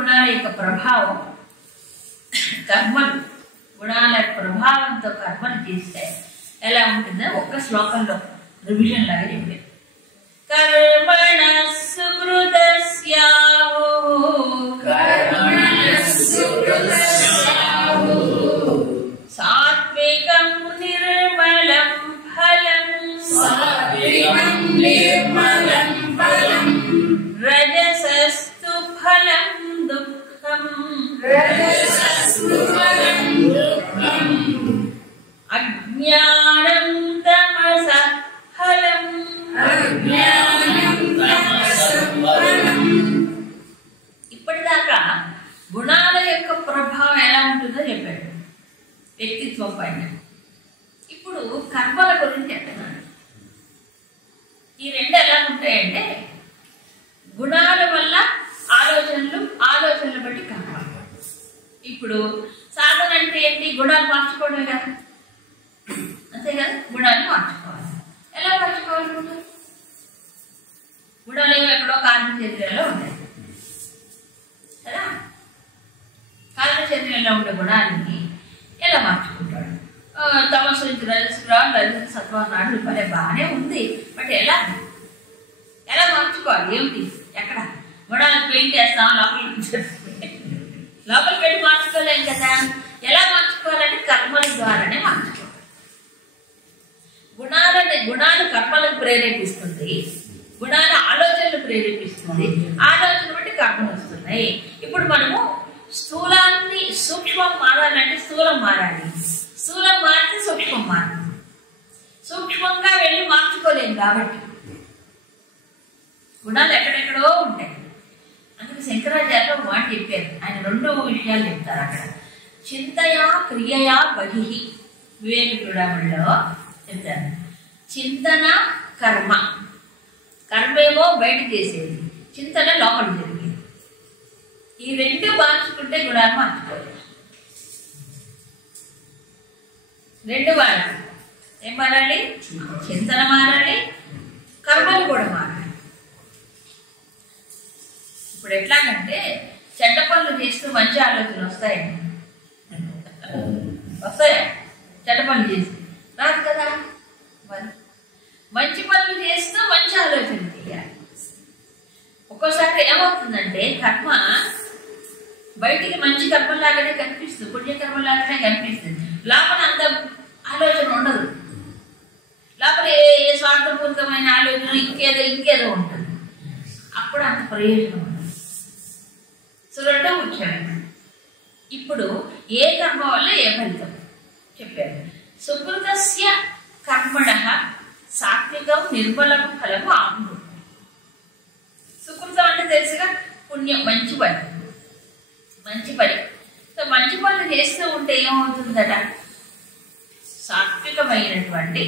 గుణాల యొక్క ప్రభావం కర్మలు గుణాల ప్రభావంతో కర్మలు చేస్తే ఎలా ఉంటుందో ఒక్క శ్లోకంలో రివిజన్ లాగా చెప్పారు. కర్మణ సాత్వికం నిర్మలం ఫలం రజసస్తు ఫలం దుఃఖం అజ్ఞానం తమసః ఫలం ఇప్పటిదాకా గుణాల యొక్క ప్రభావం ఎలా ఉంటుందో చెప్పాడు వ్యక్తిత్వం పైన. ఇప్పుడు కర్మల గురించి చెప్తున్నాడు. ఈ రెండు ఎలా ఉంటాయంటే గుణాల వల్ల ఆలోచనలు బట్టి కర్మ. ఇప్పుడు సాధన అంటే ఏంటి? గుణాలు మార్చుకోవడమే కదా, అంతే కదా. గుణాలు మార్చుకోవాలి. ఎలా మార్చుకోవాలి? గుణాలు ఎక్కడో కారణ చర్యలో ఉంటాయి కదా. కారణ చర్యలో ఉండే గుణాలని ఎలా మార్చుకుంటాడు? తమస్సు నుంచి రజస్సు రావాలి, రజస్సు సత్వం నాడు పడే బాగానే ఉంది. బట్ ఎలా మార్చుకోవాలి? ఏమిటి? ఎక్కడ గుణాలకు పెయింట్ వేస్తాం, లోపలికి వెళ్ళి మార్చుకోలేం కదా. ఎలా మార్చుకోవాలంటే కర్మల ద్వారానే మార్చుకోవాలి. గుణాలు కర్మలకు ప్రేరేపిస్తుంది, గుణాల ఆలోచనలు ప్రేరేపిస్తుంది, ఆలోచన బట్టి కర్మలు వస్తున్నాయి. ఇప్పుడు మనము స్థూలాన్ని సూక్ష్మం మారాలంటే స్థూలం మారాలి, స్థూలం మారితే సూక్ష్మం మారాలి. సూక్ష్మంగా వెళ్ళి మార్చుకోలేము కాబట్టి గుణాలు ఎక్కడెక్కడో ఉంటాయి. అందుకే శంకరాచార్య మాట చెప్పారు. ఆయన రెండు విషయాలు చెప్తారు అక్కడ. చింతయా క్రియయా బహిహి వివేక చూడమలో చెప్తారు. చింతన కర్మ, కర్మేమో బయట చేసేది, చింతన లోపల జరిగేది. ఈ రెండు మార్చుకుంటే గుణాలు మార్చుకోవాలి. రెండు మారాలి. ఏం మారాలి? చింతన మారాలి, కర్మలు కూడా మారాలి. ఇప్పుడు ఎట్లాగంటే చెడ్డ పనులు చేస్తూ మంచి ఆలోచనలు వస్తాయండి. వస్తాయా? చెడ్డ పనులు చేస్తూ రాదు కదా. మరి మంచి పనులు చేస్తూ మంచి ఆలోచనలు చేయాలి. ఒక్కోసారి ఏమవుతుందంటే కర్మ బయటికి మంచి కర్మలాగానే కనిపిస్తుంది, పుణ్యకర్మలాగానే కనిపిస్తుంది. లోపల అంత ఆలోచన ఉండదు. లోపల ఏ స్వార్థపూరితమైన ఆలోచన ఇంకేదో ఉంటుంది. అప్పుడు అంత ప్రయోజనం ఉండదు. సో రెండో ముఖ్యమైన ఇప్పుడు ఏ కర్మ వల్ల ఏ ఫలితం చెప్పారు. సుకృతస్య కర్మణః సాత్వికం నిర్మలం ఫలము ఆహు. సుకృతం అంటే తెలుసుగా పుణ్యం, మంచి పని. సో మంచి పనులు చేస్తూ ఉంటే ఏమవుతుందట? సాత్వికమైనటువంటి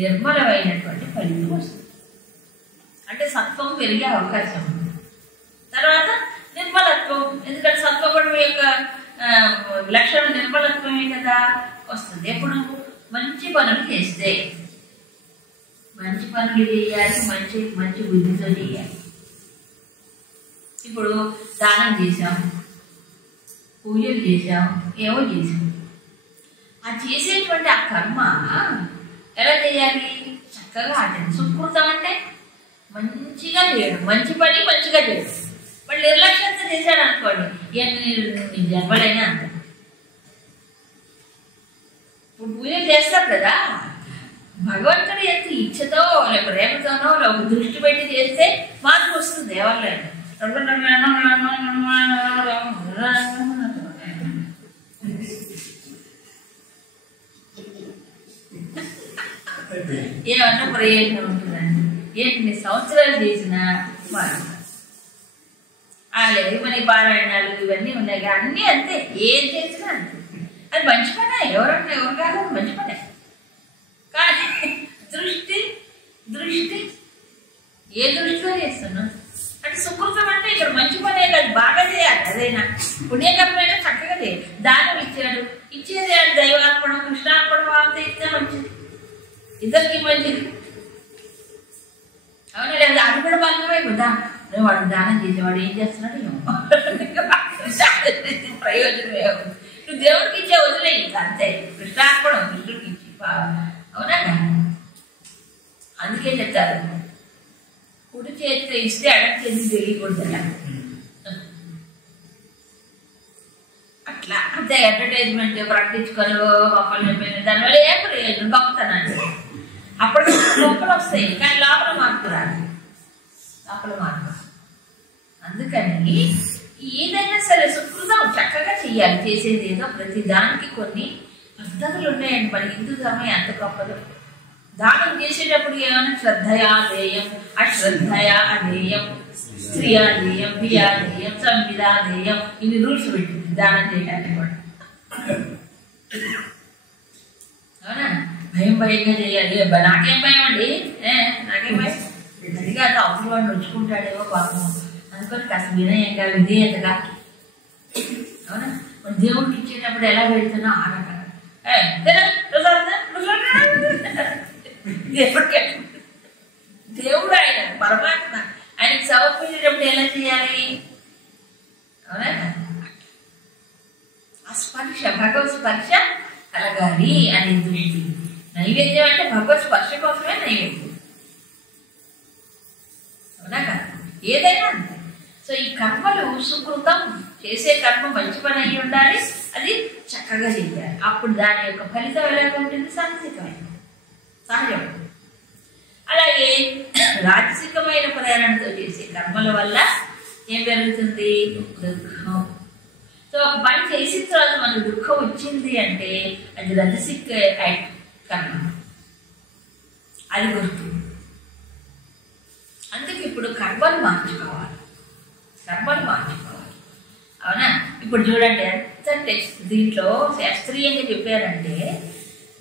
నిర్మలమైనటువంటి ఫలితం వస్తుంది. అంటే సత్వం పెరిగే అవకాశం ఉంది. తర్వాత నిర్మలత్వం, ఎందుకంటే సత్వగుణం యొక్క లక్షణం నిర్మలత్వమే కదా వస్తుంది. ఎప్పుడు మంచి పనులు చేస్తే, మంచి పనులు చేయాలి, మంచి బుద్ధితో చేయాలి. ఇప్పుడు దానం చేశాం, పూజలు చేశాం, ఏవో చేశాం. ఆ చేసేటువంటి ఆ కర్మ ఎలా చేయాలి? చక్కగా ఆచరణ. సుకృతం అంటే మంచిగా చేయడం, మంచి పని మంచిగా చేయడం. వాళ్ళు నిర్లక్ష్యంతో చేశాడు అనుకోండి, ఎన్ని జన్మలైనా అంత. ఇప్పుడు పూజలు చేస్తారు కదా, భగవంతుడు ఎంత ఇచ్చతో లేక ప్రేమతోనో ఒక దృష్టి పెట్టి చేస్తే మార్పు వస్తుంది. ఎవరిలైనా ఏమన్నా ప్రయోజనం ఉంటుందండి? ఎన్ని సంవత్సరాలు చేసినా లేదు. మనకి పారాయణాలు ఇవన్నీ ఉన్నాయి, అన్నీ అంతే. ఏం చేసినా అంతే. అది మంచి పనే, ఎవరు కాదు, మంచి పనే. కానీ దృష్టి ఏ దృష్టిలో చేస్తున్నాం అంటే సుకృతం అంటే ఇక్కడ మంచి పనే కాదు, బాగా చేయాలి. అదైనా పుణ్యకర్మైనా చక్కగా చేయాలి. దానం ఇచ్చేది దైవార్పణం, కృష్ణార్పణం అంతా ఇస్తే మంచిది, ఇద్దరికి మంచిది. అవునా లేదా? అది కూడా బంధమే కదా. వాడు దానం చేసేవాడు ఏం చేస్తున్నాడు? ప్రయోజనం ఏముంది? నువ్వు దేవుడికి ఇచ్చే వదిలే ఇంకా అంతే. కృష్ణార్పణం కృష్ణుడికి ఇచ్చి అవునా? అందుకే చెప్తారు కుడి చేతితో ఇస్తే అడగ చేతి తెలియకూడదు అట్లా. అంతే అడ్వర్టైజ్మెంట్ ప్రకటించుకొని మమ్మల్ని దానివల్ల ఏం ప్రయోజనం? గొప్పతనాన్ని అప్పటికి లోపల వస్తాయి కానీ లోపల మార్పు రాదు. లోపల మార్పు. అందుకని ఏదైనా సరే సుకృతం చక్కగా చెయ్యాలి. చేసేది ఏదో ప్రతి దానికి కొన్ని పద్ధతులు ఉన్నాయండి. మన హిందూ ధర్మం ఎంత గొప్పదో. దానం చేసేటప్పుడు ఏమైనా శ్రద్ధయా దేయం, అశ్రద్ధయా అదేయం, స్త్రీయా దేయం, భియా దేయం, సంవిదా దేయం, ఇన్ని రూల్స్ పెట్టింది దానం చేయడానికి కూడా. అవునా? భయం భయంగా చేయాలి. నాకేం భయం అండి, నాకేం భయం. అదిగా అవసరం వాడు నొచ్చుకుంటాడేమో పాపం అనుకొని కాస్త వినయంగా విధేయతగా. అవునా? దేవుడికి ఇచ్చేటప్పుడు ఎలా పెడుతున్నా ఆ రకంగా దేవుడు ఆయన పరమాత్మ, ఆయనకి సమర్పించేటప్పుడు ఎలా చేయాలి? అవునా? ఆ స్పర్శ, భగవత్ స్పర్శ కలగాలి అనేది. నైవేద్యం అంటే భగవత్ స్పర్శ కోసమే నైవేద్యం. అవునా కదా? ఏదైనా అంతే. సో ఈ కర్మలు సుకృతం, చేసే కర్మ మంచి పని అయి ఉండాలి, అది చక్కగా చేయాలి. అప్పుడు దాని యొక్క ఫలితం ఎలా ఉంటుంది? సాత్వికమైన, సహజం. అలాగే రాజసికమైన ప్రేరణతో చేసే కర్మల వల్ల ఏం పెరుగుతుంది? దుఃఖం. సో ఒక పని చేసిన తర్వాత మనకు దుఃఖం వచ్చింది అంటే అది రజసిక్ కర్మ, అది గుర్తు. అందుకే ఇప్పుడు కర్మలు మార్చుకోవాలి, కర్మలు మార్చుకోవాలి. అవునా? ఇప్పుడు చూడండి ఎంత టెక్స్ట్ దీంట్లో శాస్త్రీయంగా చెప్పారంటే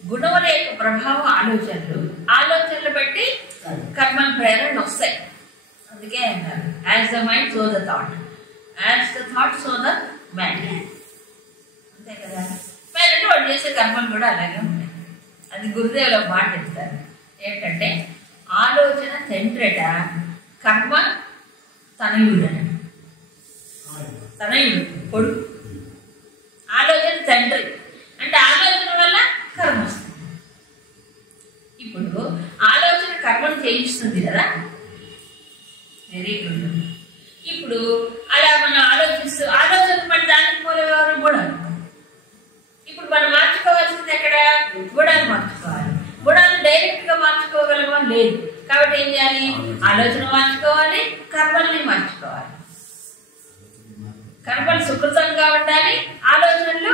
గుణముల యొక్క ప్రభావం ఆలోచనలు, ఆలోచనలు బట్టి కర్మల ప్రేరణలు వస్తాయి. అందుకే అంటారు as the mind so the thought, as the thought so the mind. అంతే కదా? మైండ్ అంటే వాడు చేసే కర్మలు కూడా అలాగే ఉంటాయి. అది గురుదేవులు ఒక మాట చెప్తారు ఏంటంటే ఆలోచన తండ్రట, కర్మ తనయుడట. తనయుడు కొడుకు, ఆలోచన తండ్రి. అంటే ఆలోచన వల్ల కర్మ వస్తుంది. ఇప్పుడు ఆలోచన కర్మను చేయిస్తుంది కదా, వెరీ గుడ్. ఇప్పుడు అలా మనం ఆలోచిస్తూ ఆలోచన పడి దానికి పోలేవారు గుణాలు. ఇప్పుడు మనం మార్చుకోవాల్సింది ఎక్కడ? గుణాలు మార్చుకోవాలి. గుణాలు డైరెక్ట్ గా మార్చుకోగలమా? లేదు. కాబట్టి ఏం చేయాలి? ఆలోచన మార్చుకోవాలి, కర్మల్ని మార్చుకోవాలి. కర్మలు సుకృతంగా ఉండాలి, ఆలోచనలు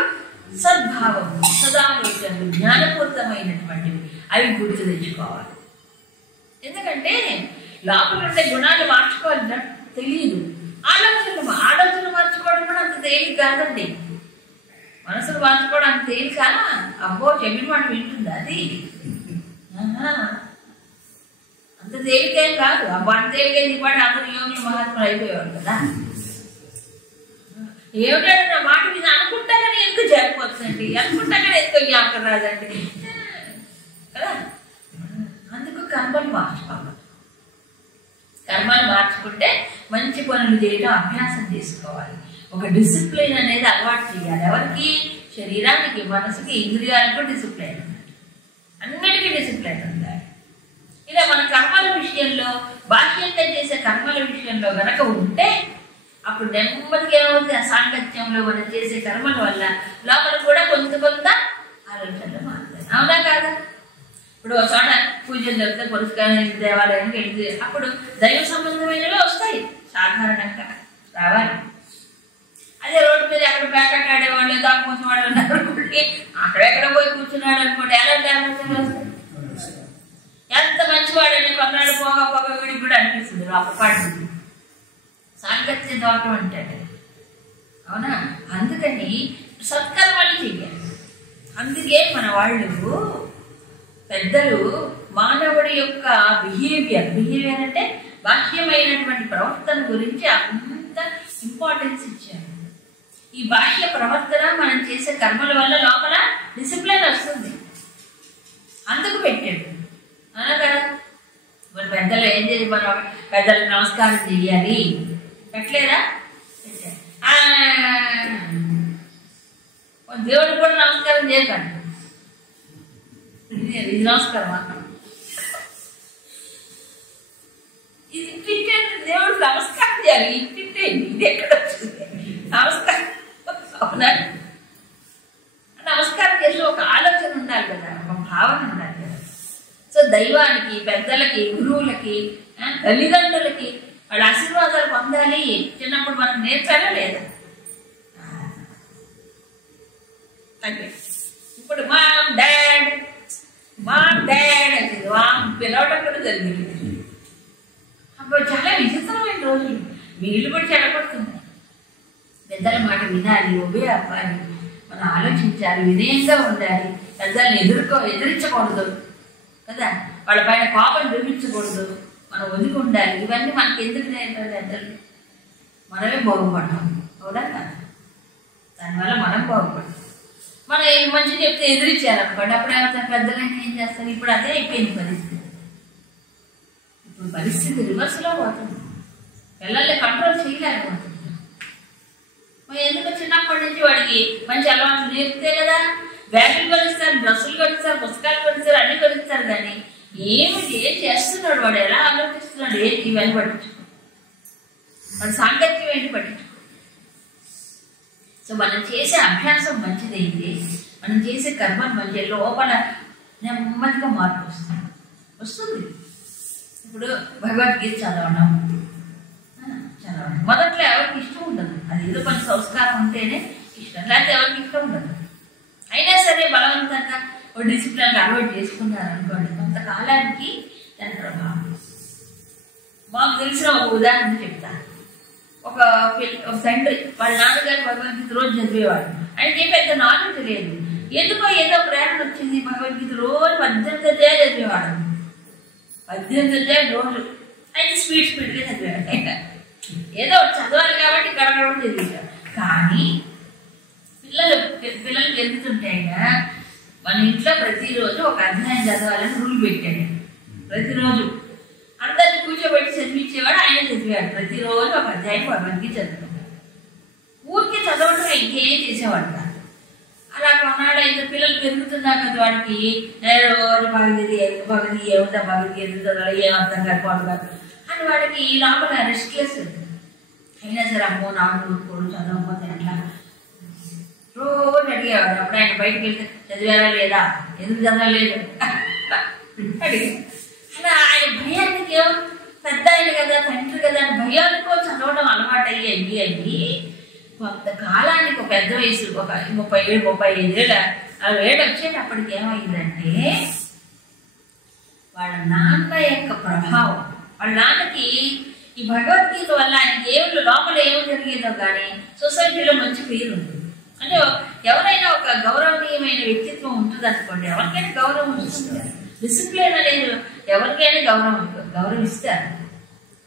సద్భావం, సదాలోచనలు, జ్ఞానపూరితమైనటువంటివి, అవి గుర్తు తెచ్చుకోవాలి. ఎందుకంటే లోపల ఉండే గుణాలు మార్చుకోవాలి తెలియదు. ఆలోచనలు మార్చుకోవడం కూడా అంత తేలిక కాదండి. మనసును మార్చుకోవడం అంత తేలిక. అబ్బో చెప్పిన మాట వింటుందా అది? అంత తేలికేం కాదు. అబ్బో అంత తేలికేది పాటు అందరు యోగులు మహాత్ములు అయిపోయేవారు కదా. ఏమిటంటే నా మాట మీద అనుకుంటా కానీ ఎందుకు జరిగిపోతుందండి, అనుకుంటా కానీ ఎందుకు జ్ఞాపకం రాదండి కదా. అందుకు కర్మలు మార్చుకోవాలి. కర్మలు మార్చుకుంటే మంచి పనులు చేయడం అభ్యాసం చేసుకోవాలి. ఒక డిసిప్లిన్ అనేది అలవాటు చేయాలి. ఎవరికి? శరీరానికి, మనసుకి, ఇంద్రియాలకు డిసిప్లిన్ ఉండాలి. అన్నిటికీ డిసిప్లిన్ ఉండాలి. ఇలా మన కర్మల విషయంలో, బాహ్యంగా చేసే కర్మల విషయంలో గనక ఉంటే అప్పుడు నెమ్మదిగా ఏమవుతుంది? ఆ సాంగత్యంలో మనం చేసే కర్మల వల్ల లోపల కూడా కొంత ఆలోచనలు మారుతాయి. అవునా కాదా? ఇప్పుడు ఒక చోట పూజలు జరిగితే పురస్కారం దేవాలయానికి వెళ్తే అప్పుడు దైవ సంబంధమైనవి వస్తాయి, సాధారణంగా రావాలి. అదే రోడ్డు మీద అక్కడ ప్యాకెట్ ఆడేవాళ్ళు, తాగుమోసం వాళ్ళు ఉన్నారు అనుకోండి, అక్కడెక్కడ పోయి కూర్చున్నాడు అనుకోండి, ఎలాంటి ఆలోచనలు వస్తాయి? ఎంత మంచివాడని కొన్నాడు పోగా వీడికి కూడా అనిపిస్తుంది అప్పపాటు. సాంగత్య దోషం అంటాడు. అవునా? అందుకని సత్కర్మలు చెయ్యాలి. అందుకే మన వాళ్ళు పెద్దలు మానవుడి యొక్క బిహేవియర్ అంటే బాహ్యమైనటువంటి ప్రవర్తన గురించి అంత ఇంపార్టెన్స్ ఇచ్చారు. ఈ బాహ్య ప్రవర్తన మనం చేసే కర్మల వల్ల లోపల డిసిప్లిన్ వస్తుంది, అందుకు పెట్టాడు. అవునా కదా? మన పెద్దలు ఏం చేసి మనం పెద్దలకు నమస్కారం చెయ్యాలి, పెట్టలేదా? చేయకండి, ఇది నమస్కారమా, ఇది తింటే దేవుడు నమస్కారం చేయాలి, ఇది తింటే ఇది ఎక్కడ వచ్చింది నమస్కారం? అవునా? నమస్కారం చేసి ఒక ఆలోచన ఉండాలి కదా, ఒక భావన ఉండాలి కదా. సో దైవానికి, పెద్దలకి, గురువులకి, తల్లిదండ్రులకి వాళ్ళ ఆశీర్వాదాలు పొందాలి. చిన్నప్పుడు మనం నేర్చారా లేదా? ఇప్పుడు మామ్ డాడ్ అంటే పిలవడం కూడా జరిగింది. అప్పుడు చాలా విచిత్రమైన రోజులు. వీళ్ళు కూడా చెడగొడుతున్నారు. పెద్దల మాట వినాలి, ఒబే అవ్వాలి, మనం ఆలోచించాలి, వినయంగా ఉండాలి, పెద్దల్ని ఎదిరించకూడదు కదా, వాళ్ళ పైన కోపం చూపించకూడదు, మనం ఒదిగి ఉండాలి. ఇవన్నీ మనకి ఎందుకు నేర్పారు పెద్దలు? మనమే బాగుపడతాం, అవునా కదా? దానివల్ల మనం బాగుపడతాం. మనం మంచి చెప్తే ఎదిరించారనుకోండి, అప్పుడు ఏమవుతారు? పెద్దలైనా ఏం చేస్తారు? ఇప్పుడు అదే అయిపోయింది పరిస్థితి. ఇప్పుడు పరిస్థితి రివర్స్లో పోతుంది. పిల్లల్ని కంట్రోల్ చేయలేకపోతుంది. ఎందుకు? చిన్నప్పటి నుంచి వాడికి మంచి అలవాట్లు నేర్పితే కదా. బ్యాగులు కొనిస్తారు, డ్రెస్సులు కొనిస్తారు, పుస్తకాలు కొనిస్తారు, అన్ని కొనిస్తారు. కానీ ఏం చేస్తున్నాడు వాడు, ఎలా ఆలోచిస్తున్నాడు, ఏంటి ఇవన్నీ పట్టించుకో. వాడి సాంగత్యం ఏంటి పట్టించుకో. సో మనం చేసే అభ్యాసం మంచిదైతే, మనం చేసే కర్మలు మంచి, లోపల నెమ్మదిగా మార్పు వస్తుంది. ఇప్పుడు భగవద్గీత చదవడం మొదట్లో ఎవరికి ఇష్టం ఉండదు. అది ఏదో కొంచెం సంస్కారం ఉంటేనే ఇష్టం, లేకపోతే ఎవరికి ఇష్టం ఉండదు. అయినా సరే బలవంతంగా ఒక డిసిప్లిన్ అలవాటు చేసుకున్నారు అనుకోండి, కొంతకాలానికి దాని ప్రభావం. మాకు తెలిసిన ఒక ఉదాహరణ చెప్తాను. ఒక తండ్రి వాళ్ళ నాన్నగారు భగవద్గీత రోజు చదివేవాడు. ఆయనకి పెద్ద నాలెడ్జ్ లేదు. ఎందుకో ఏదో ప్రేరణ వచ్చింది, భగవద్గీత రోజు 18 అధ్యాయాలు చదివేవాడు. 18 అధ్యాయాలు రోజు. అయితే స్పీడ్గా చదివేవాడు. ఏదో చదవాలి కాబట్టి గడగడ చదివాడు. కానీ పిల్లలు ఎదుగుతుంటే అయినా మన ఇంట్లో ప్రతిరోజు ఒక అధ్యాయం చదవాలని రూల్ పెట్టాడు. ప్రతిరోజు అందరిని కూర్చోబెట్టి చదివించేవాడు, ఆయన చదివాడు. ప్రతిరోజు ఒక అధ్యాయం భగవద్గీత చదువుకున్నాడు. ఊరికి చదవడం ఇంకేం చేసేవాడు కాదు. అలా కొన్నాడు. అయితే పిల్లలు పెరుగుతున్నారు కదా, వాడికి రోజు భగవద్గీత ఏముందా, భగవద్గీత చదవాలి, ఏం అర్థం కాదు కాదు అని వాడికి లోపల రెస్ట్లెస్ ఉంటుంది. అయినా సరే అమ్మో నాడు ఊరుకోడు, చదవకపోతే అట్లా రోజు అడిగేవాడు. అప్పుడు ఆయన బయటకు వెళ్తే చదివారా లేదా, ఎందుకు చదవలేదు అడిగాడు. అలా ఆయన భయానికి పెద్ద ఆయన కదా, తండ్రి కదా అని భయానికో చదవడం అలవాటు అయ్యి కొంతకాలానికి ఒక పెద్ద వయసు, ఒక 30-35 ఏళ్ళ 40 ఏళ్ళు వచ్చేటప్పటికి ఏమైందంటే వాళ్ళ నాన్న యొక్క ప్రభావం, వాళ్ళ నాన్నకి ఈ భగవద్గీత వల్ల ఆయనకి లోపల ఏమో జరిగేదో కానీ సొసైటీలో మంచి పేరు ఉంటుంది. అంటే ఎవరైనా ఒక గౌరవనీయమైన వ్యక్తిత్వం ఉంటుంది అనుకోండి, ఎవరికైనా గౌరవం ఉంటుంది. డిసిప్లిన్ అనేది ఎవరికైనా గౌరవిస్తారు.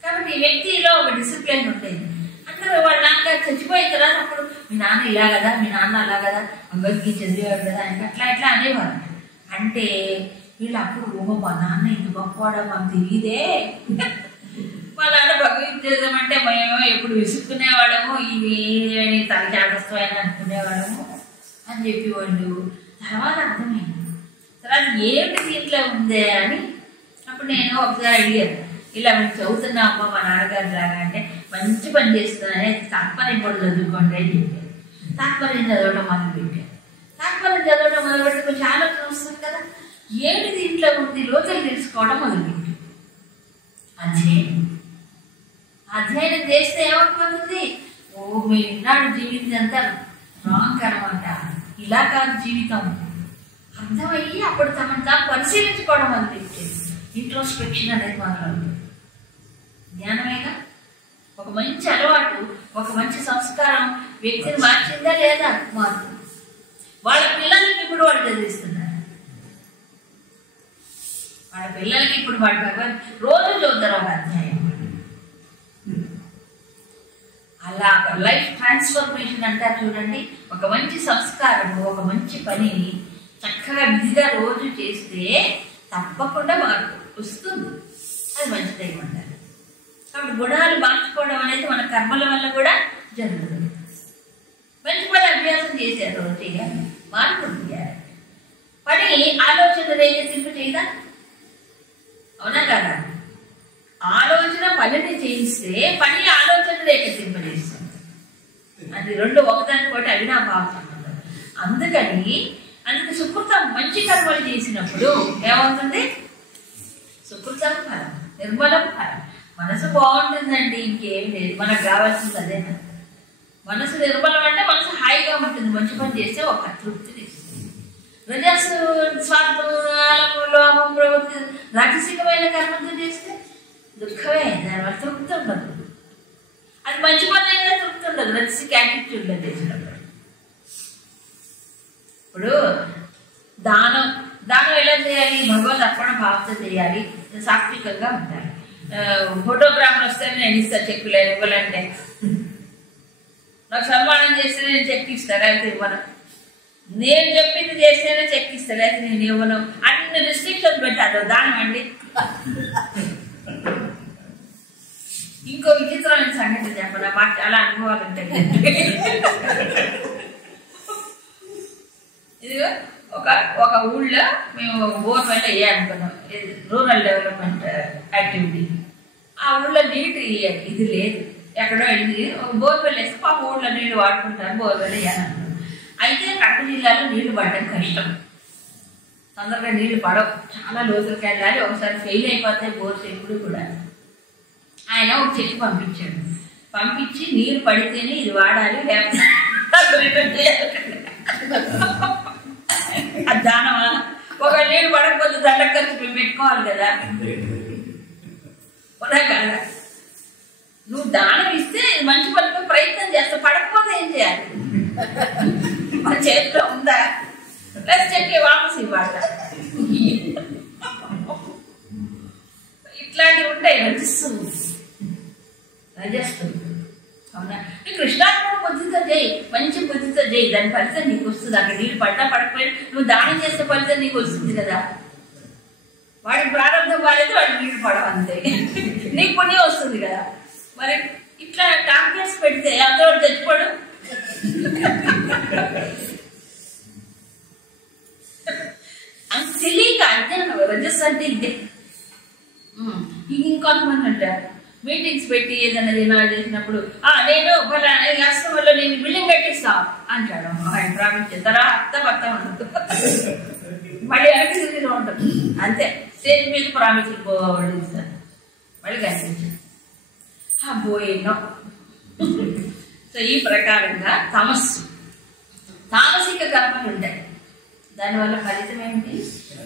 కాబట్టి ఈ వ్యక్తిలో ఒక డిసిప్లిన్ ఉండేది. అందరూ వాళ్ళ నాన్నగారు చచ్చిపోయిన తర్వాత అప్పుడు మీ నాన్న ఇలా కదా, మీ నాన్న అలా కదా, భగవద్గీత చదివాడు కదా, ఆయనకి అట్లా అనేవారు. అంటే వీళ్ళు అప్పుడు మా నాన్న ఇంత గొప్పవాడో మాకు తెలియదే, మా నాన్న భగవద్గీత చదివామంటే మేము ఎప్పుడు విసుక్కునేవాడము, ఇవి తలచాడస్తమైన అనుకునేవాడము అని చెప్పేవాళ్ళు. తర్వాత అర్థమైంది. తర్వాత ఏమిటి దీంట్లో ఉందే అని అప్పుడు నేను ఒకసారి అడిగాను, ఇలా మేము చదువుతున్నా అమ్మ మా నాన్నగారు లాగా అంటే, మంచి పని చేస్తున్నానే, తాత్పర్యం కూడా చదువుకోండి అని చెప్పాను. తాత్పర్యం చదవడం మొదలుపెట్టాను. తాత్పర్యం చదవడం మొదలుపెట్టి కొంచెం ఆలోచన వస్తుంది కదా, ఏమిటి దీంట్లో ఉంది లోతులు తెలుసుకోవడం మొదలుపెట్టాను. అధ్యయనం చేస్తే ఏమవుతుంది, ఓ మీ ఈనాడు జీవితం అంతా రాంగ్ అనమాట, ఇలా కాదు జీవితం అర్థమయ్యి అప్పుడు తమను తాము పరిశీలించుకోవడం మొదలుపెట్టేది. ఇంట్రోస్పెక్షన్ అనేది మొదలవుతుంది. జ్ఞానమేగా. ఒక మంచి అలవాటు, ఒక మంచి సంస్కారం వ్యక్తిని మార్చిందా లేదా? మార్పు. వాళ్ళ పిల్లలకి ఇప్పుడు వాళ్ళు చదివిస్తున్నారు. వాళ్ళ పిల్లలకి ఇప్పుడు వాళ్ళు భగవద్ రోజు చూద్దారు ఒక అధ్యాయం. అలా లైఫ్ ట్రాన్స్ఫర్మేషన్ అంటారు చూడండి. ఒక మంచి సంస్కారము, ఒక మంచి పనిని చక్కగా విధిగా రోజు చేస్తే తప్పకుండా మార్పు వస్తుంది. అది మంచిదైమంటారు. కాబట్టి గుణాలు మార్చుకోవడం అనేది మన కర్మల వల్ల కూడా జరుగుతుంది. మంచి పని అభ్యాసం చేశారు రోజు మార్పు పని ఆలోచన రేకెత్తింపు చేయదా? అవునా కదా? ఆలోచన పనిని చేయిస్తే పని ఆలోచన రేకెత్తింపజేస్తుంది. అది రెండు ఒకదానికోటి అవినాభావ సంబంధం. అందుకు సుకృతం మంచి కర్మలు చేసినప్పుడు ఏమవుతుంది? సుకృతం ఫలం, నిర్మలం ఫలం. మనసు బాగుంటుందండి, ఇంకేం లేదు. మనకు కావాల్సింది అదేనా? మనసు నిర్మలం అంటే మనసు హాయిగా ఉంటుంది. మంచి పని చేస్తే ఒక తృప్తిని ఇస్తుంది. రజస్సు స్వార్థం, లోభం, ప్రవృత్తి, రాజసికమైన కర్మతో చేస్తే దుఃఖమే, దానివల్ల తృప్తి ఉండదు. అది మంచి పని అయినా తృప్తి ఉండదు. రజసిక యాటిట్యూడ్లో చేసినప్పుడు. ఇప్పుడు దానం ఎలా చేయాలి? భగవద్ అర్పణ భావంతో చేయాలి, సాత్వికంగా ఉండాలి. ఫోటోగ్రాఫర్ వస్తే నేను ఇస్తా చెక్కులు ఇవ్వాలంటే, నాకు సన్మానం చేస్తే నేను చెక్ ఇస్తాను, అయితే ఇవ్వను. నేను చెప్పింది చేస్తేనే చెక్ ఇస్తాను, అయితే నేను ఇవ్వను. అన్ని రిస్ట్రిక్షన్స్ పెట్టాను. దానం అండి. ఇంకో విచిత్రమైన సంగతి చెప్పనా? మాకు చాలా అనుభవాలు ఉంటాయి. ఇదిగో ఒక ఊళ్ళో మేము బోర్వెల్ వేయాలనుకున్నాం, రూరల్ డెవలప్మెంట్ యాక్టివిటీ. ఆ ఊళ్ళో నీటి ఇది లేదు, ఎక్కడో వెళ్ళి ఒక బోర్వెల్ వేస్తే పాప ఊళ్ళో నీళ్లు వాడుకుంటారు, బోర్వెల్ వేయాలనుకున్నాం. అయితే కడప జిల్లాలో నీళ్లు పడడం కష్టం, తొందరగా నీళ్లు పడవు, చాలా లోతులకు వెళ్ళాలి. ఒకసారి ఫెయిల్ అయిపోతే బోర్స్ ఎప్పుడు కూడా. ఆయన ఒక చెట్టు పంపించాడు, పంపించి నీరు పడితేనే ఇది వాడాలి, లేకపోతే అది దానమా? ఒక నీళ్ళు పడకపోతే దండ ఖర్చు పెట్టుకోవాలి కదా, కదా? నువ్వు దానం ఇస్తే మంచి పనికి ప్రయత్నం చేస్తా, పడకపోతే ఏం చేయాలి? మన చేతిలో ఉందా? ప్లస్ చెట్టు వాపసు ఇవ్వాలి. ఇట్లాంటివి ఉంటాయి. రజస్సు అవునా? కృష్ణార్పణ బుద్ధితో చేయి, మంచి బుద్ధితో చేయి, దాని ఫలితం నీకు వస్తుంది. అక్కడ నీళ్ళు పడ్డా పడకపోయినా నువ్వు దానం చేసే ఫలితం నీకు వస్తుంది కదా. వాడికి ప్రారంభం బాగాలేదు, వాడికి నీళ్ళు పడవు, అంతే. నీకు పుణ్యం వస్తుంది కదా. మరి ఇట్లా టార్గెట్స్ పెడితే అందరూ చచ్చిపోవడం. అంత తెలియక అజ్ఞానం. రజస్సు అంటే ఇదే. ఇంకొంతమంది అంటారు, మీటింగ్స్ పెట్టి ఏదైనా దినాలు చేసినప్పుడు నేను కస్టమర్లో నేను బిల్డింగ్ కట్టిస్తా అంటాడు. ఆయన ప్రామిస్ చేస్తారా? భర్త ఉండదు, మళ్ళీ వెనక్కి తిరిగి ఉంటుంది, అంతే. స్టేజ్ మీద ప్రామిస్లు పోయిస్తారు, మళ్ళీ కనిపించారు పోయినో. సో ఈ ప్రకారంగా తామసిక కర్మలు ఉంటాయి. దానివల్ల ఫలితం ఏంటి?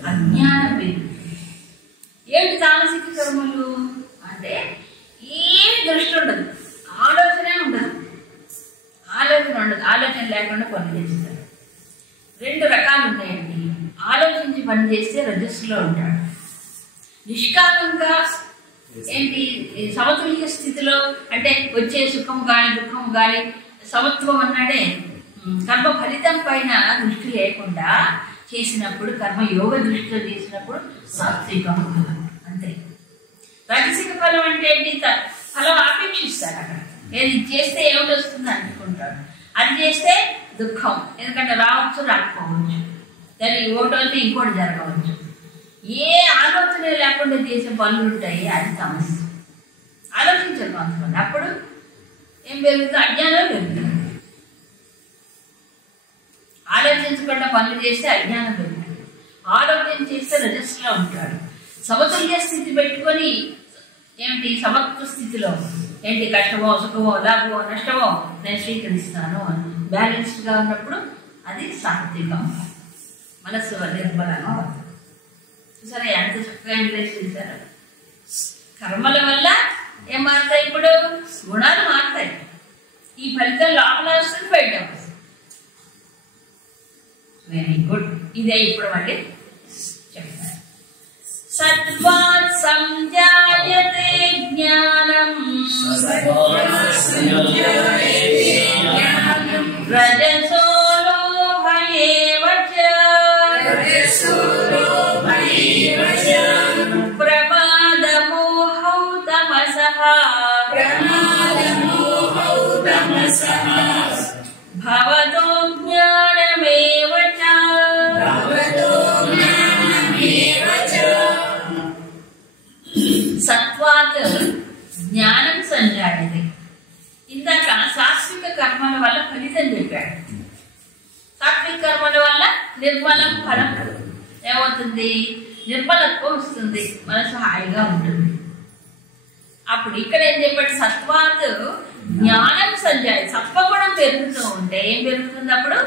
అజ్ఞానం పెరిగి. ఏంటి తామసిక కర్మలు అంటే? ఏమి దృష్టి ఉండదు, ఆలోచనే ఉండదు. ఆలోచన లేకుండా పని చేస్తారు. రెండు రకాలు ఉన్నాయండి. ఆలోచించి పని చేస్తే రజస్సులో ఉంటాడు. నిష్కామంగా ఏంటి సమతుల్య స్థితిలో అంటే వచ్చే సుఖం కానీ దుఃఖం కానీ సమత్వం అన్నాడే. కర్మ ఫలితం పైన దృష్టి లేకుండా చేసినప్పుడు, కర్మ యోగ దృష్టితో చేసినప్పుడు సాత్వికం అంతే. రాజసిక ఫలం అంటే ఏంటి? ఫలం ఆపేక్షిస్తారు. అక్కడ ఏది చేస్తే ఏమిటి వస్తుంది అనుకుంటారు, అది చేస్తే దుఃఖం, ఎందుకంటే రావచ్చు రాకపోవచ్చు, దాన్ని ఒకటి అయితే ఇంకోటి జరగవచ్చు. ఏ ఆలోచన లేకుండా చేసే పనులు ఉంటాయి, అది సమస్య. ఆలోచించారు కొంతమంది, అప్పుడు ఏం పెరుగుతుంది? అజ్ఞానం పెరుగుతుంది. ఆలోచించకుండా పనులు చేస్తే అజ్ఞానం పెరుగుతుంది. ఆలోచన చేస్తే రజస్సులో ఉంటాడు. సమతుల్య స్థితి పెట్టుకొని ఏమిటి సమత్వ స్థితిలో ఏంటి కష్టమో సుఖమో లాభమో నష్టమో నేను స్వీకరిస్తాను అని బ్యాలెన్స్డ్గా ఉన్నప్పుడు అది సాత్వికం. మనస్సు నిర్మలంగా అవుతుంది. సరే, ఎంత చక్కగా ఇంట్రెస్ట్ చేశారు. కర్మల వల్ల ఏం మారుతాయి? ఇప్పుడు గుణాలు మారుతాయి. ఈ ఫలితం లోపల వస్తుంది, బయట వస్తుంది. Very good. ఇదే ఇప్పుడు మళ్ళీ చెప్తారు. సత్వాత్ సంజాయతే జ్ఞానం రజసో లోభ ఏవ చ ప్రమాదమోహౌ తమసః భవతో జ్ఞానమేవ చ అని చెప్పాడు. సాత్విక కర్మల వల్ల నిర్మలం ఫలం ఏమవుతుంది, నిర్మలత్వం వస్తుంది, మనసు హాయిగా ఉంటుంది. అప్పుడు ఇక్కడ ఏం చెప్పాడు, సత్వాత్ జ్ఞానం సంజాయి, సత్వగుణం పెరుగుతూ ఉంటే ఏం పెరుగుతుంది అప్పుడు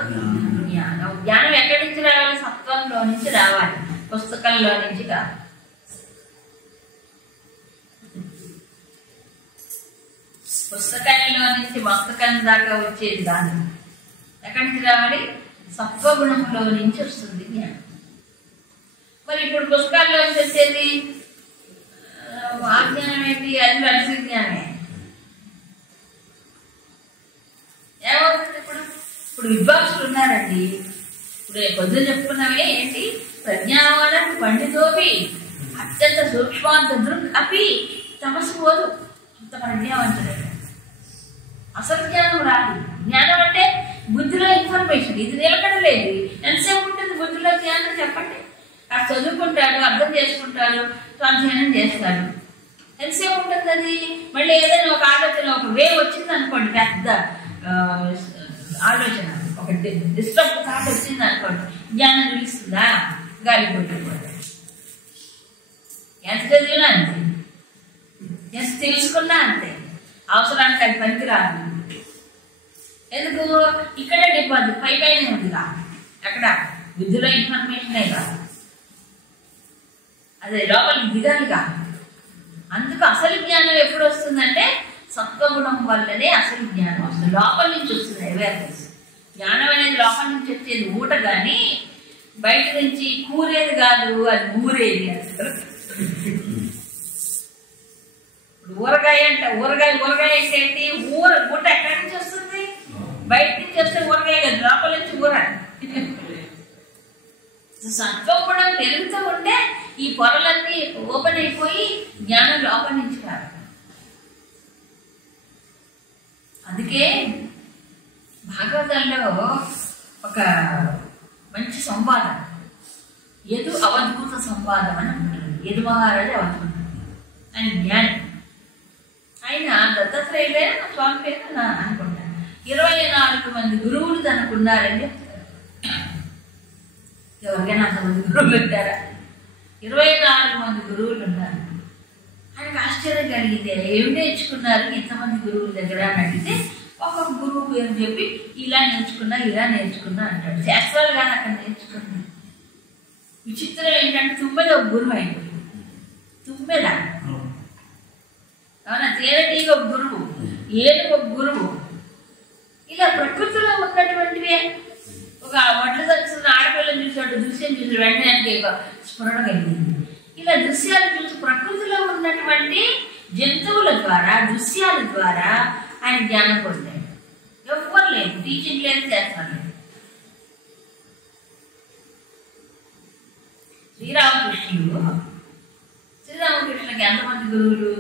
జ్ఞానం. జ్ఞానం ఎక్కడి నుంచి రావాలి, సత్వంలో నుంచి రావాలి, పుస్తకంలో నుంచి కాదు. పుస్తకంలో నుంచి మస్తకం దాకా వచ్చేది కాదు, ఎక్కడి నుంచి రావాలి, సత్వగుణంలో నుంచి వస్తుంది జ్ఞానం. మరి ఇప్పుడు పుస్తకాల్లో నుంచి వచ్చేది అజ్ఞానం ఏంటి, అది రహస్య జ్ఞానమే. ఏమవుతుంది ఇప్పుడు, ఇప్పుడు విద్వాంసులు ఉన్నారండి, ఇప్పుడు పొద్దున చెప్పుకున్నవే ఏంటి, ప్రజ్ఞావానం పండితోపి అత్యంత సూక్ష్మాంత దృక్ అపి తమసు పోదు, అంత ప్రజ్ఞావంతుడే. అసలు జ్ఞానం రాదు. జ్ఞానం అంటే బుద్ధిలో ఇన్ఫర్మేషన్, ఇది నిలకడలేదు. ఎంతసేపు ఉంటుంది బుద్ధిలో జ్ఞానం చెప్పండి. అది చదువుకుంటాడు, అర్థం చేసుకుంటాడు, అధ్యయనం చేస్తాడు, ఎంతసేపు ఉంటుంది అది. మళ్ళీ ఏదైనా ఒక ఆలోచన, ఒక వేవ్ వచ్చింది అనుకోండి, పెద్ద ఆలోచన, ఒక డిస్టర్బ్ థాట్ వచ్చింది అనుకోండి, జ్ఞానం నిలుస్తుందా, గాలి కొట్టుకోండి. ఎంత చదివినా అంతే, ఎంత తెలుసుకున్నా అంతే, అవసరానికి అది పనికిరాదు. ఎందుకు, ఇక్కడే డిపాజిట్ పై పైన ఉందిగా, ఎక్కడ బుద్ధిలో ఇన్ఫర్మేషనే కాదు, అదే లోపలికి దిగాలిగా. అందుకు అసలు జ్ఞానం ఎప్పుడు వస్తుందంటే సత్వగుణం వల్లనే అసలు జ్ఞానం వస్తుంది, లోపల నుంచి వస్తుంది అవేర్నెస్. జ్ఞానం అనేది లోపల నుంచి వచ్చేది ఊట, కానీ బయట నుంచి కూరేది కాదు, అది ఊరేది. అసలు ఇప్పుడు ఊరగాయ అంటే ఊరగాయ అంటే ఏంటి, ఊట ఎక్కడి నుంచి వస్తుంది, బయట నుంచి వస్తే ఊరగాయ కాదు, లోపల నుంచి ఊర. సత్వగుణం పెరుగుతూ ఉంటే ఈ పొరలన్నీ ఓపెన్ అయిపోయి జ్ఞానం లోపల నుంచి కాదు. అందుకే భాగవతంలో ఒక మంచి సంవాదం, యదు అవధూత సంవాదం అని అంటారు. యదు మహారాజు అవధూత, ఆయన జ్ఞాని. ఆయన దత్తాత్రేయుడే స్వామి పేరు అనుకుంటా. 24 మంది గురువులు తనకున్నారని చెప్తారు. ఎవరికైనా అంతమంది గురువులు ఉంటారా? 24 మంది గురువులు ఉన్నారు. ఆయనకు ఆశ్చర్యం కలిగింది, ఏమి నేర్చుకున్నారు ఇంతమంది గురువుల దగ్గర అని అడిగితే, ఒక్కొక్క గురువు పేరు చెప్పి ఇలా నేర్చుకున్నా అంటాడు. శాస్త్రాలు కానీ అక్కడ నేర్చుకుంది. విచిత్రం ఏంటంటే తుమ్మెద ఒక గురువు అయిపోయింది. తుమ్మెద అవునా, తేనెటీగ ఒక గురువు, ఏనుగు ఒక గురువు. ఇలా ప్రకృతిలో ఉన్నటువంటివే. ఒక వడ్లు తలుచుకున్న ఆడపిల్లని చూసాడు, దృశ్యం చూసి వెంటనే ఆయనకి స్ఫురణ కలిగింది. ఇలా దృశ్యాలు చూసి ప్రకృతిలో ఉన్నటువంటి జంతువుల ద్వారా, దృశ్యాల ద్వారా ఆయన జ్ఞానం పొందాడు. ఎవ్వరు లేదు, టీచింగ్ లేదు, చేస్తారు లేదు. శ్రీరామకృష్ణకి ఎంతమంది గురువులు?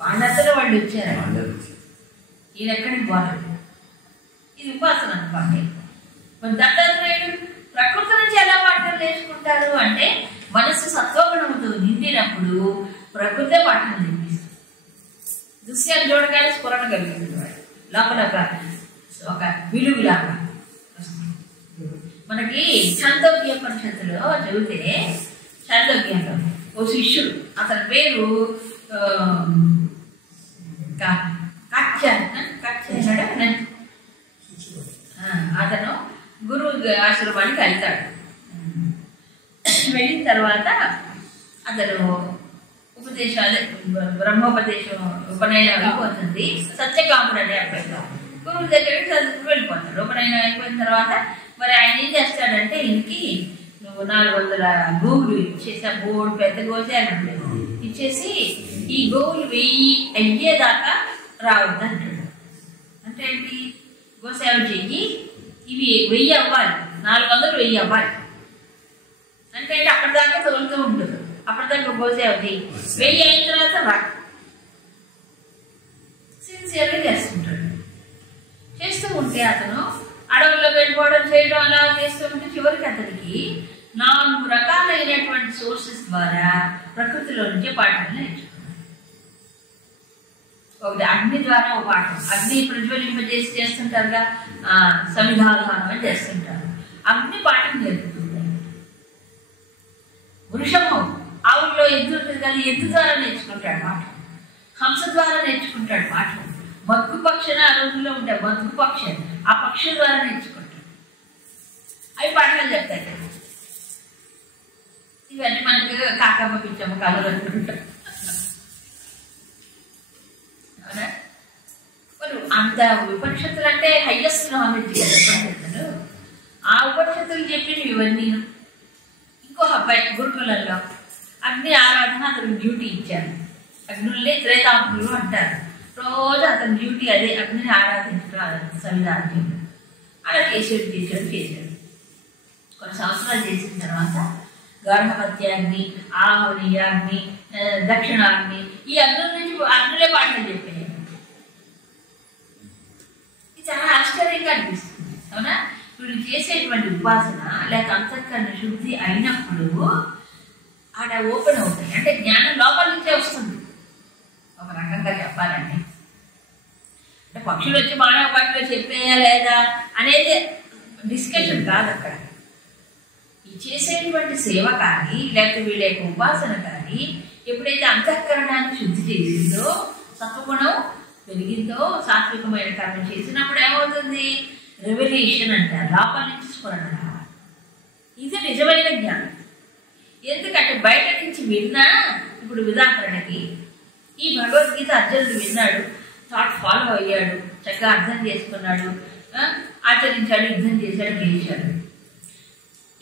వాళ్ళందరూ వాళ్ళు వచ్చారు. ఈయన ఎక్కడికి పోలేదు. ఇది ఉపాసన అనుకోండి. మరి దత్తాత్రేయుడు ప్రకృతి నుంచి ఎలా పాఠం నేర్చుకుంటారు అంటే, మనసు సత్వగుణంతో నిండినప్పుడు ప్రకృతే పాఠం నేర్పిస్తుంది. దృశ్యాలు చూడగానే స్ఫురణ కలిగింది, వాడు లోపల ఒక విలువలాగా. మనకి ఛాందోగ్యోపనిషత్తులో చదివితే, ఛాందోగ్యంలో ఓ శిష్యుడు, అతని పేరు అతను గురువు ఆశ్రమానికి వెళ్తాడు. వెళ్ళిన తర్వాత అతను ఉపదేశాలు, బ్రహ్మోపదేశం ఉపనయనం అయిపోతుంది. సత్యకాముడు అనే అబ్బాయి గురువు దగ్గరికి చదువుకు వెళ్ళిపోతాడు. ఉపనయనం అయిపోయిన తర్వాత మరి ఆయన ఏం చేస్తాడంటే, ఈయనకి నువ్వు 400 గోవులు ఇచ్చేసి, ఆ బోర్డు పెద్ద గోసేలు ఇచ్చేసి, ఈ గోవులు 1000 అయ్యేదాకా రావద్దు అంటాడు. అంటే ఏంటి, గోసేవ చెయ్యి, ఇవి 1000 అవ్వాలి, 400 1000 అవ్వాలి. అంటే అప్పటి దాకా తోలుతూ ఉంటుంది, అప్పటిదాకా గోసేవ చెయ్యి, 1000 అయిన తర్వాత రా. సిన్సియర్గా చేస్తుంటాడు. చేస్తూ ఉంటే అతను అడవుల్లో వెళ్ళిపోవడం, చేయడం అలా చేస్తూ ఉంటే చివరికి అతనికి 4 రకాలైనటువంటి సోర్సెస్ ద్వారా ప్రకృతిలో నుంచే పాఠాలు నేర్చుకున్నాడు. ఒకటి అగ్ని ద్వారా ఒక పాఠం. అగ్ని ప్రజ్వలింపజేసి చేస్తుంటారుగా, సమిధాధానం అని చేస్తుంటారు. అగ్ని పాఠం నేర్పుతుంది. వృషభం ఆవుల్లో ఎద్దు ఉంటుంది కదా, ఎద్దు ద్వారా నేర్చుకుంటాడు పాఠం. హంస ద్వారా నేర్చుకుంటాడు పాఠం. మగ్గు పక్షి ఆ రోజుల్లో ఉంటాయి, మగ్గు పక్షి, ఆ పక్షి ద్వారా నేర్చుకుంటాడు. అవి పాఠాలు చెప్తాయి కదా. ఇవన్నీ మనకి కాకమ్మ పిచ్చమ్మ కథలు అనుకుంటాం. అవునా? మరి అంత ఉపనిషత్తులు అంటే హైయెస్ట్ నాలెడ్జ్ కదా ఉపనిషత్తులు. ఆ ఉపనిషత్తులు చెప్పినవి ఇవన్నీ. ఇంకో అబ్బాయి గురుకులంలో అగ్ని ఆరాధన అతనికి డ్యూటీ ఇచ్చారు. అగ్నుల్ని త్రేతాగ్నులు అంటారు. రోజు అతని డ్యూటీ అదే, అగ్నిని ఆరాధించడం, సమిధానం. అలా చేసాడు. కొన్ని సంవత్సరాలు చేసిన తర్వాత గర్భవత్యాగ్ని, ఆహ్వనీయాగ్ని, దక్షిణాగ్ని, ఈ అగ్నుల నుంచి అగ్నులే పాఠాలు చెప్పాయి. ఇది చాలా ఆశ్చర్యంగా అనిపిస్తుంది. అవునా? వీళ్ళు చేసేటువంటి ఉపాసన లేక అంతఃకరణ శుద్ధి అయినప్పుడు ఆడ ఓపెన్ అవుతాయి. అంటే జ్ఞానం లోపల నుంచే వస్తుంది. ఒక రకంగా చెప్పాలంటే, అంటే పక్షులు వచ్చి మానవ పాటలో చెప్పేయా లేదా అనేది డిస్కషన్ కాదు అక్కడ. ఈ చేసేటువంటి సేవ కానీ లేకపోతే వీళ్ళ యొక్క ఉపాసన కానీ ఎప్పుడైతే అంతఃకరణాన్ని శుద్ధి చేసిందో, సత్వగుణం పెరిగిందో, సాత్వికమైన కర్మ చేసినప్పుడు ఏమవుతుంది? రెవల్యూషన్ అంటారు. లోపల నుంచి స్ఫురణ. ఇది నిజమైన జ్ఞానం. ఎందుకంటే బయట నుంచి విన్నా, ఇప్పుడు ఉదాహరణకి ఈ భగవద్గీత అర్జునుడు విన్నాడు, థాట్ ఫాలో అయ్యాడు, చక్కగా అర్థం చేసుకున్నాడు, ఆచరించాడు, యుద్ధం చేశాడు, గెలిచాడు.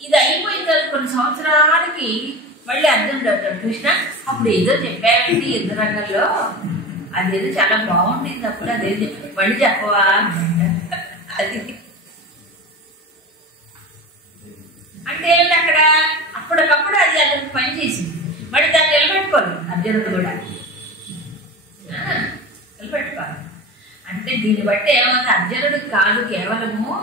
ఇది అయిపోయిన తర్వాత కొన్ని సంవత్సరాలకి మళ్ళీ అర్జునుడు అవుతాడు, కృష్ణ అప్పుడు ఏదో చెప్పాడండి యుద్ధ రంగంలో, అదేదో చాలా బాగుంటుంది, అప్పుడు అదేదో మళ్ళీ చెప్పవా అది అంటే ఏంటి అక్కడ అప్పటికప్పుడు అది అతనికి పనిచేసింది. మళ్ళీ దాన్ని నిలబెట్టుకోవాలి అర్జునుడు కూడా, నిలబెట్టుకోవాలి. అంటే దీన్ని బట్టి ఏమవుతుంది? అర్జునుడు కాదు కేవలము,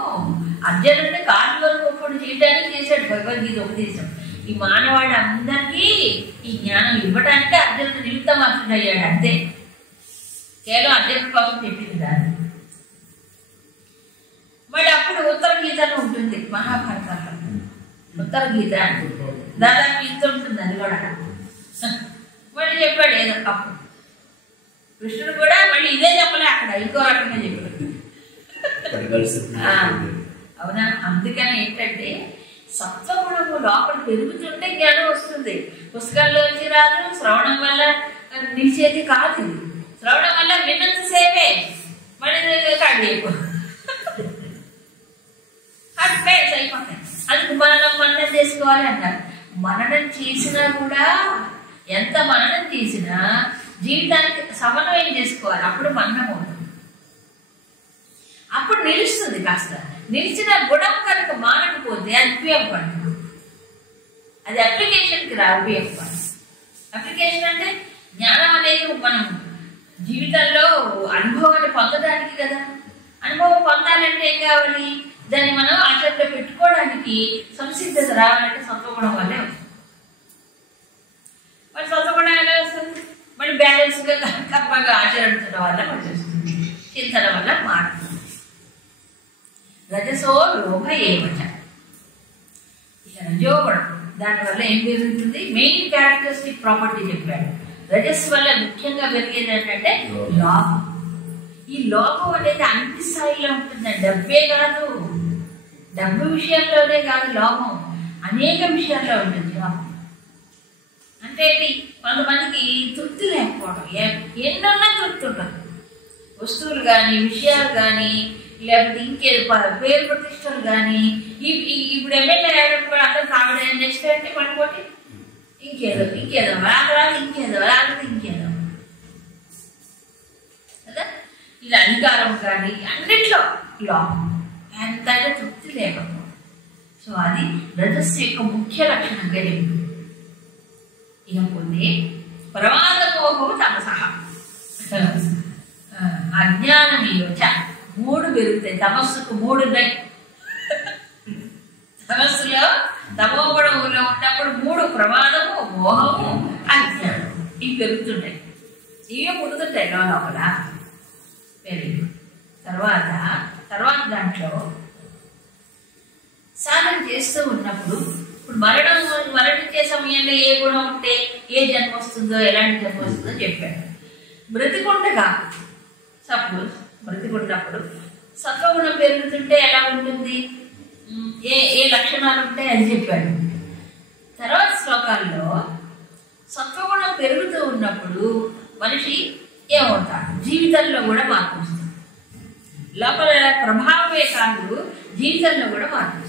అర్జునుడిని కాదు వరకు ఒప్పుడు చేయడానికి చేశాడు భగవద్గీత ఉపదేశం. ఈ మానవాడు అందరికీ ఈ జ్ఞానం ఇవ్వడానికి అర్జునుడు నిమిత్త మాత్రుడు అయ్యాడు అంతే. కేవలం అర్జునుడి కోసం చెప్పింది కాదు. మళ్ళీ అప్పుడు ఉత్తర గీతలో ఉంటుంది మహాభారతంలో. ఉత్తర గీత దాదాపు ఇంత ఉంటుంది, అది కూడా మళ్ళీ చెప్పాడు ఏదో అప్పుడు. కృష్ణుడు కూడా మళ్ళీ ఇదే చెప్పలే, అక్కడ ఇంకో రకంగా చెప్పాడు. అవునా? అందుకని ఏంటంటే సత్వగుణము లోపల పెరుగుతుంటే జ్ఞానం వస్తుంది. పుస్తకాల్లోంచి రాదు, శ్రవణం వల్ల నిలిచేది కాదు. ఇది శ్రవణం వల్ల విన్నంత సేపే మళ్ళీ కాదు అయిపోతాయి. అందుకు మననం చేసుకోవాలి అంటారు. మననం చేసినా కూడా, ఎంత మననం చేసినా జీవితానికి సమన్వయం చేసుకోవాలి. అప్పుడు మననం అవుతుంది, అప్పుడు నిలుస్తుంది. కాస్త నిలిచిన గుణం కనుక మానకపోతే అది ఉపయోగపడుతుంది. అది అప్లికేషన్కి రా ఉపయోగపడుతుంది. అప్లికేషన్ అంటే జ్ఞానం అనేది మనం జీవితంలో అనుభవాన్ని పొందడానికి కదా. అనుభవం పొందాలంటే ఏం కావాలి? దాన్ని మనం ఆచరణలో పెట్టుకోవడానికి సంసిద్ధత రావాలంటే సత్వగుణం వల్లే వస్తుంది. మరి సత్వగుణం ఎలా వస్తుంది? మళ్ళీ బ్యాలెన్స్గా కర్మగా ఆచరించడం వల్ల వచ్చేస్తుంది, చింతన వల్ల మారుతుంది. రజసో లోభ ఏమచ, రజోగుణం దానివల్ల ఏం పెరుగుతుంది? మెయిన్ క్యారెక్టరిస్టిక్ ప్రాపర్టీ చెప్పాడు. రజస్సు వల్ల ముఖ్యంగా పెరిగేది ఏంటంటే లోభం. ఈ లోభం అనేది అన్ని స్థాయిలో ఉంటుందండి. డబ్బే కాదు, డబ్బు విషయంలోనే కాదు లోభం, అనేక విషయాల్లో ఉంటుంది లోభం. అంటే కొంతమందికి తృప్తి లేకపోవడం, ఎన్నున్నా తృప్తి ఉండదు. వస్తువులు కానీ, విషయాలు కానీ, లేకపోతే ఇంకేదో పేరు ప్రతిష్టలు కానీ. ఇప్పుడు ఎమ్మెల్యే కూడా అందరూ కామెడీ నెక్స్ట్ అంటే పడిపోతే ఇంకేదో రాదు, ఇంకేదో కదా. ఇలా అధికారం కానీ అన్నిట్లో లోపం, ఎంతైనా తృప్తి లేకపోవడం. సో అది రజస్సు యొక్క ముఖ్య లక్షణంగా చెప్తుంది. ఇకపోతే ప్రమాదమోహం తమసః, అజ్ఞానం యోచ, 3 పెరుగుతాయి. తమస్సుకు 3 ఉన్నాయి. తమస్సులో తమోగుణంలో ఉన్నప్పుడు 3: ప్రమాదము, మోహము, అజ్ఞానం. ఇవి పెరుగుతుంటాయి. ఇవే పుడుతుంటాయి లోపల. Very good. తర్వాత దాంట్లో సాధన చేస్తూ ఉన్నప్పుడు ఇప్పుడు మరణించే సమయంలో ఏ గుణం ఉంటే ఏ జన్మ వస్తుందో ఎలాంటి జన్మ వస్తుందో చెప్పాడు. బ్రతికుండగా సపోజ్ బ్రతికున్నప్పుడు సత్వగుణం పెరుగుతుంటే ఎలా ఉంటుంది, ఏ లక్షణాలు ఉంటాయి అది చెప్పాడు. తర్వాత శ్లోకాల్లో సత్వగుణం పెరుగుతూ ఉన్నప్పుడు మనిషి ఏమవుతాడు, జీవితంలో కూడా మార్పు వస్తుంది. లోపల ప్రభావమే కాదు జీవితంలో కూడా మార్పు.